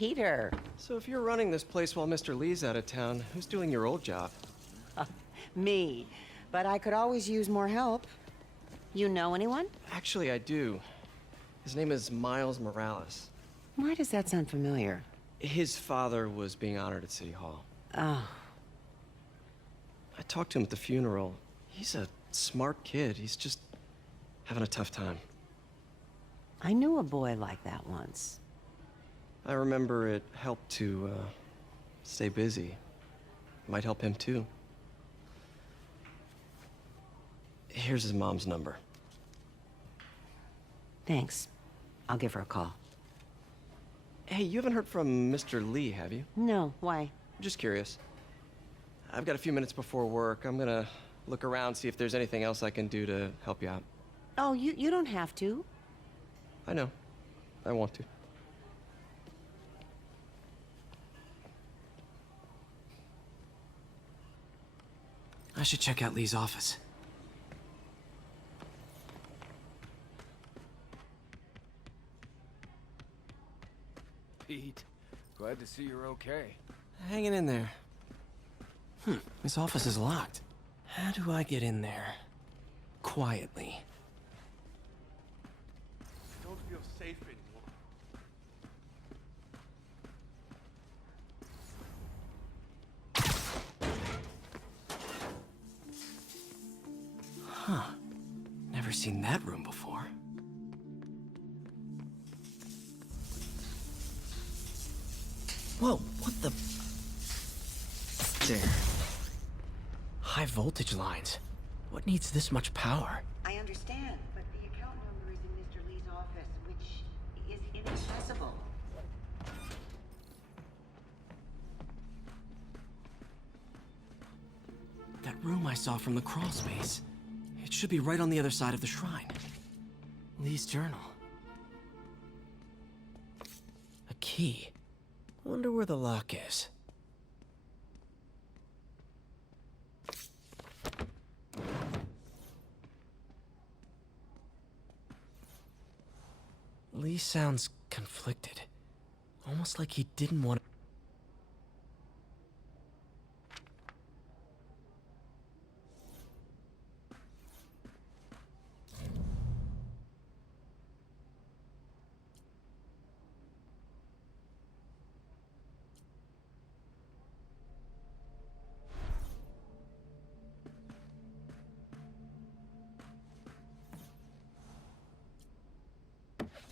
Peter. So if you're running this place while Mr. Lee's out of town, who's doing your old job? Me. But I could always use more help. You know anyone? Actually, I do. His name is Miles Morales. Why does that sound familiar? His father was being honored at City Hall. Oh. I talked to him at the funeral. He's a smart kid. He's just having a tough time. I knew a boy like that once. I remember it helped to stay busy. Might help him too. Here's his mom's number. Thanks. I'll give her a call. Hey, you haven't heard from Mr. Lee, have you? No, why? Just curious. I've got a few minutes before work. I'm gonna look around, see if there's anything else I can do to help you out. Oh, you don't have to. I know. I want to. I should check out Lee's office. Pete, glad to see you're okay. Hanging in there. His office is locked. How do I get in there? Quietly. Don't feel safe anymore. Never seen that room before. Whoa, what the... There. High voltage lines. What needs this much power? I understand, but the account number is in Mr. Lee's office, which is inaccessible. That room I saw from the crawl space. It should be right on the other side of the shrine. Lee's journal. A key. Wonder where the lock is. Lee sounds conflicted. Almost like he didn't want to...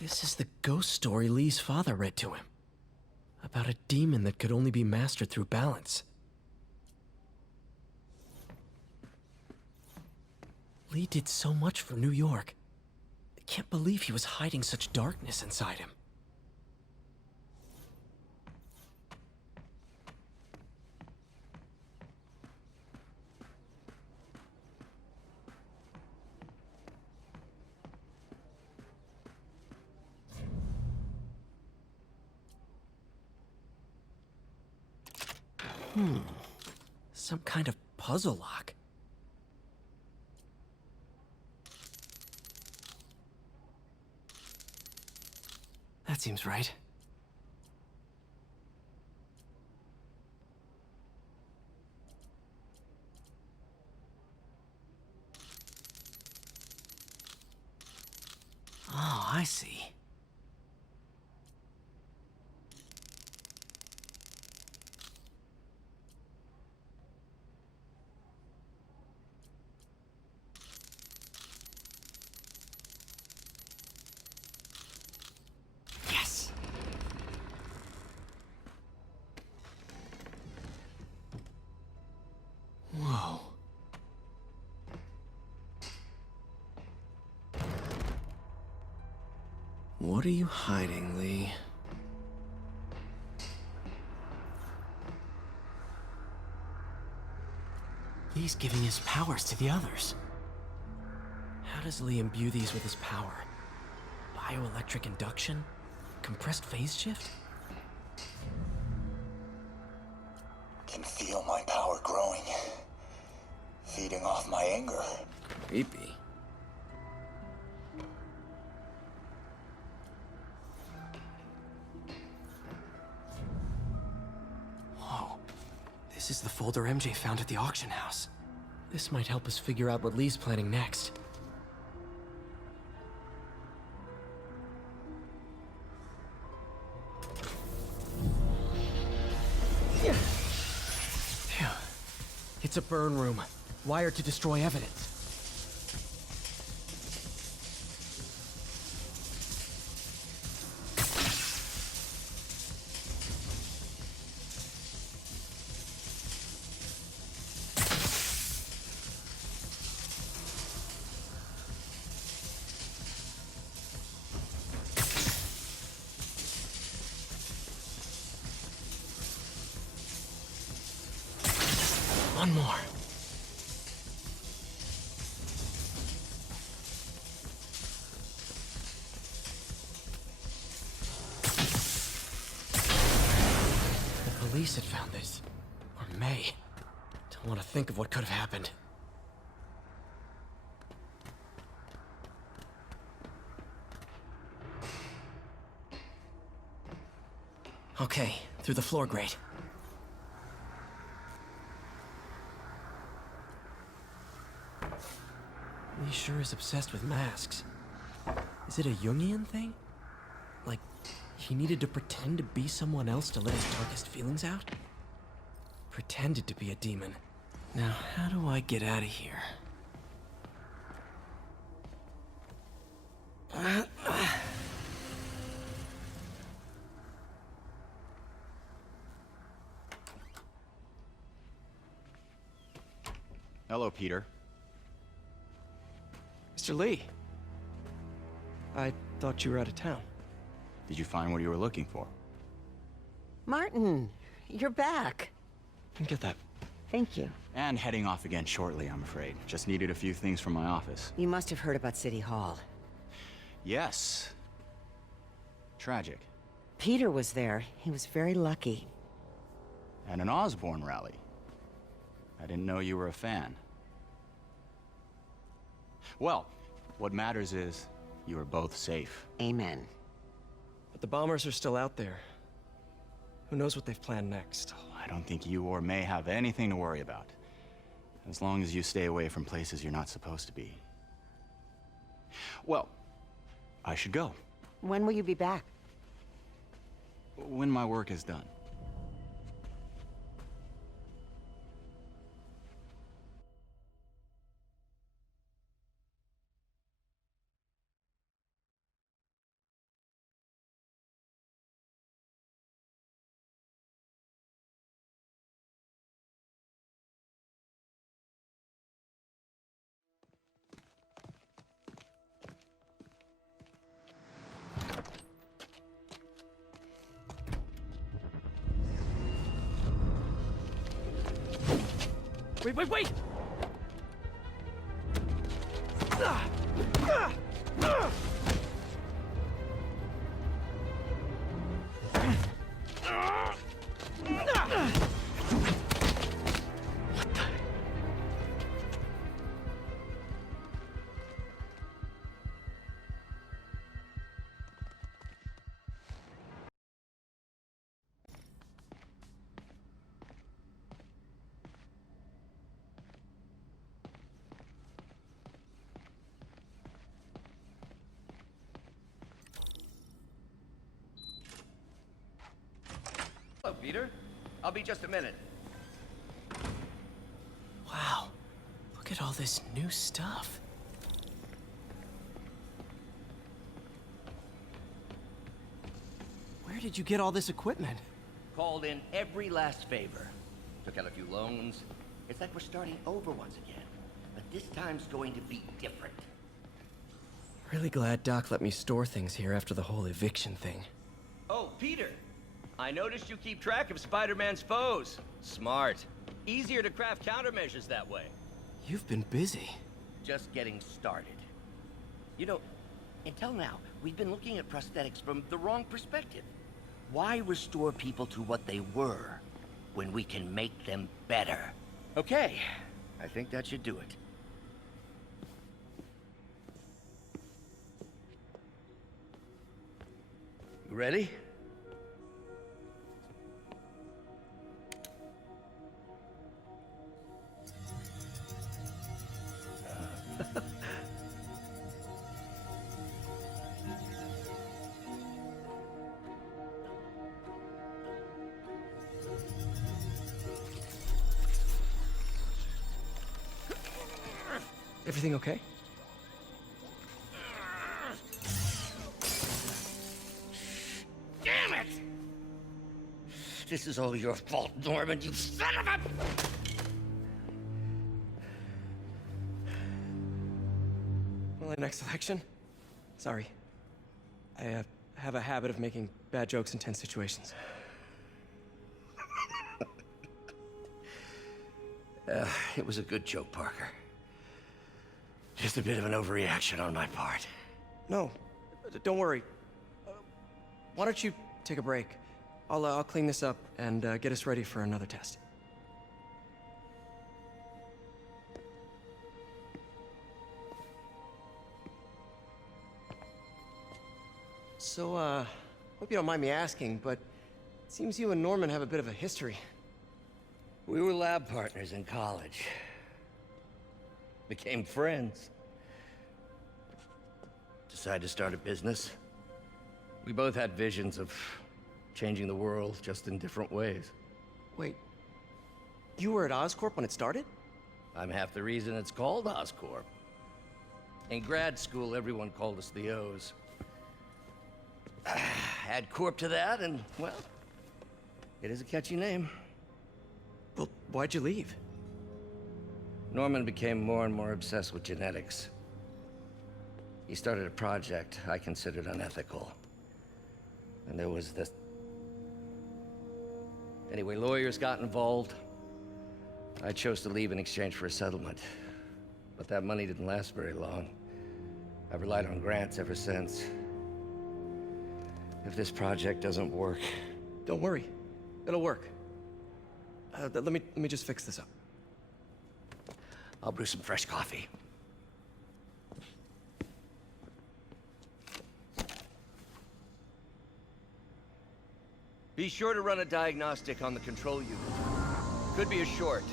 This is the ghost story Lee's father read to him. About a demon that could only be mastered through balance. Lee did so much for New York. I can't believe he was hiding such darkness inside him. Some kind of puzzle lock. That seems right. Oh, I see. Yes! Whoa. What are you hiding, Lee? Lee's giving his powers to the others. How does Lee imbue these with his power? Bioelectric induction? Compressed phase shift? Can feel my power growing, feeding off my anger. Creepy. This is the folder MJ found at the auction house. This might help us figure out what Lee's planning next. Phew. It's a burn room, wired to destroy evidence. One more. The police had found this. Or may. Don't want to think of what could have happened. Okay, through the floor grate. He sure is obsessed with masks. Is it a Jungian thing? Like, he needed to pretend to be someone else to let his darkest feelings out? Pretended to be a demon. Now, how do I get out of here? Hello, Peter. Mr. Lee. I thought you were out of town. Did you find what you were looking for? Martin, you're back. Get that. Thank you. And heading off again shortly, I'm afraid. Just needed a few things from my office. You must have heard about City Hall. Yes. Tragic. Peter was there. He was very lucky. And an Osborn rally. I didn't know you were a fan. Well, what matters is you are both safe. Amen. But the bombers are still out there. Who knows what they've planned next? I don't think you or May have anything to worry about. As long as you stay away from places you're not supposed to be. Well, I should go. When will you be back? When my work is done. Wait! Hello, Peter. I'll be just a minute. Wow. Look at all this new stuff. Where did you get all this equipment? Called in every last favor. Took out a few loans. It's like we're starting over once again. But this time's going to be different. Really glad Doc let me store things here after the whole eviction thing. Oh, Peter. I noticed you keep track of Spider-Man's foes. Smart. Easier to craft countermeasures that way. You've been busy. Just getting started. You know, until now, we've been looking at prosthetics from the wrong perspective. Why restore people to what they were when we can make them better? Okay, I think that should do it. You ready? Everything okay? Damn it! This is all your fault, Norman, you son of a... Well, next election? Sorry. I have a habit of making bad jokes in tense situations. It was a good joke, Parker. Just a bit of an overreaction on my part. No, don't worry. Why don't you take a break? I'll clean this up and get us ready for another test. So, hope you don't mind me asking, but it seems you and Norman have a bit of a history. We were lab partners in college. Became friends. Decided to start a business. We both had visions of changing the world, just in different ways. Wait, you were at Oscorp when it started? I'm half the reason it's called Oscorp. In grad school, everyone called us the O's. Add Corp to that, and, well, it is a catchy name. Well, why'd you leave? Norman became more and more obsessed with genetics. He started a project I considered unethical. And there was this... Anyway, lawyers got involved. I chose to leave in exchange for a settlement. But that money didn't last very long. I've relied on grants ever since. If this project doesn't work... Don't worry. It'll work. Let me just fix this up. I'll brew some fresh coffee. Be sure to run a diagnostic on the control unit. Could be a short.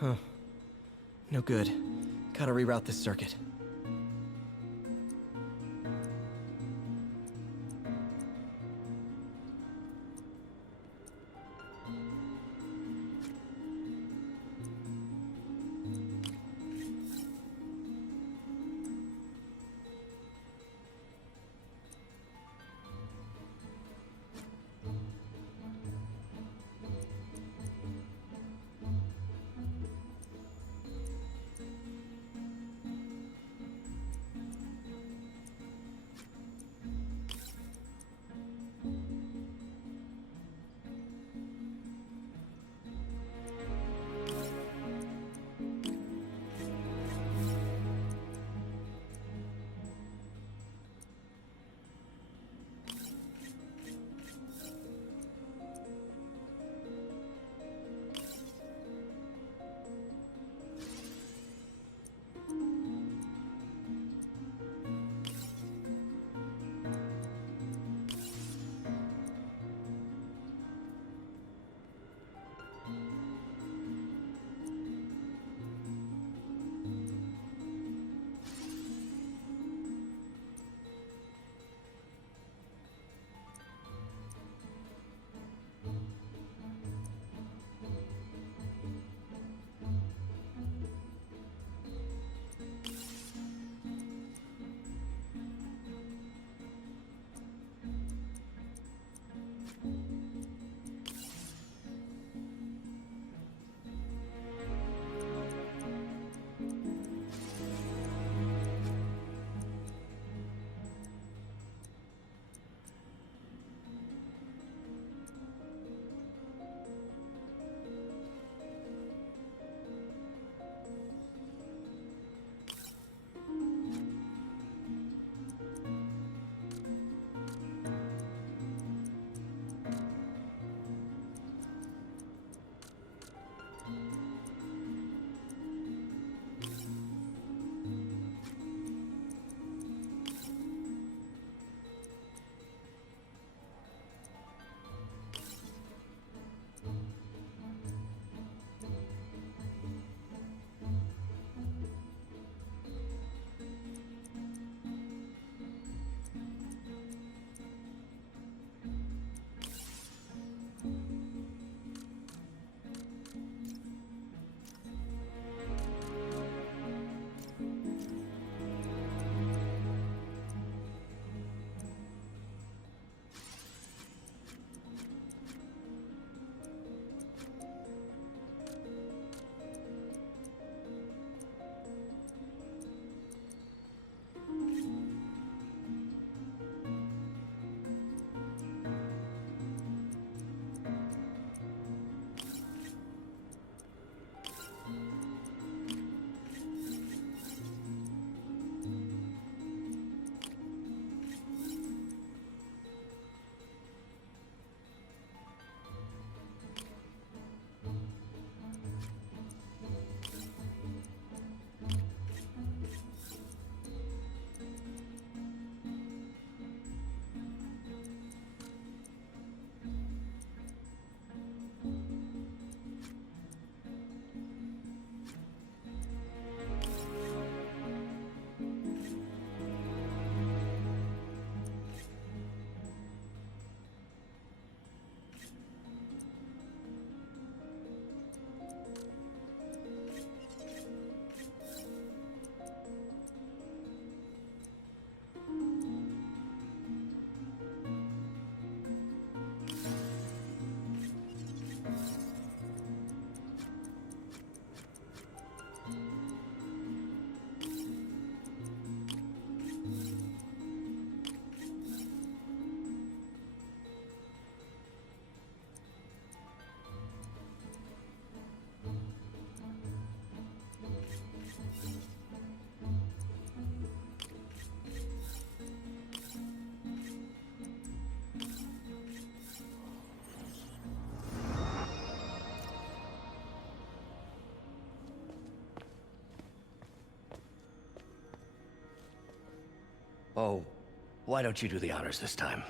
Huh. No good. Gotta reroute this circuit. Oh, why don't you do the honors this time?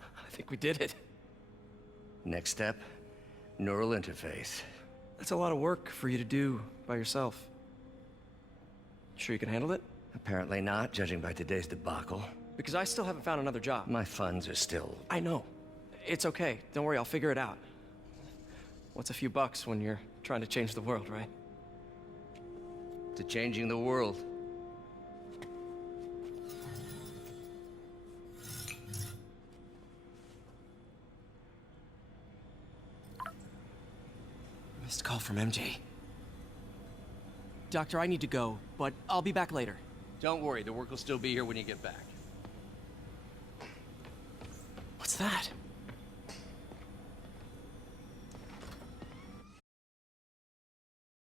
I think we did it. Next step, neural interface. That's a lot of work for you to do by yourself. Sure you can handle it? Apparently not, judging by today's debacle. Because I still haven't found another job. My funds are still... I know. It's okay. Don't worry, I'll figure it out. What's a few bucks when you're trying to change the world, right? to changing the world. Missed call from MJ. Doctor, I need to go, but I'll be back later. Don't worry, the work will still be here when you get back. What's that?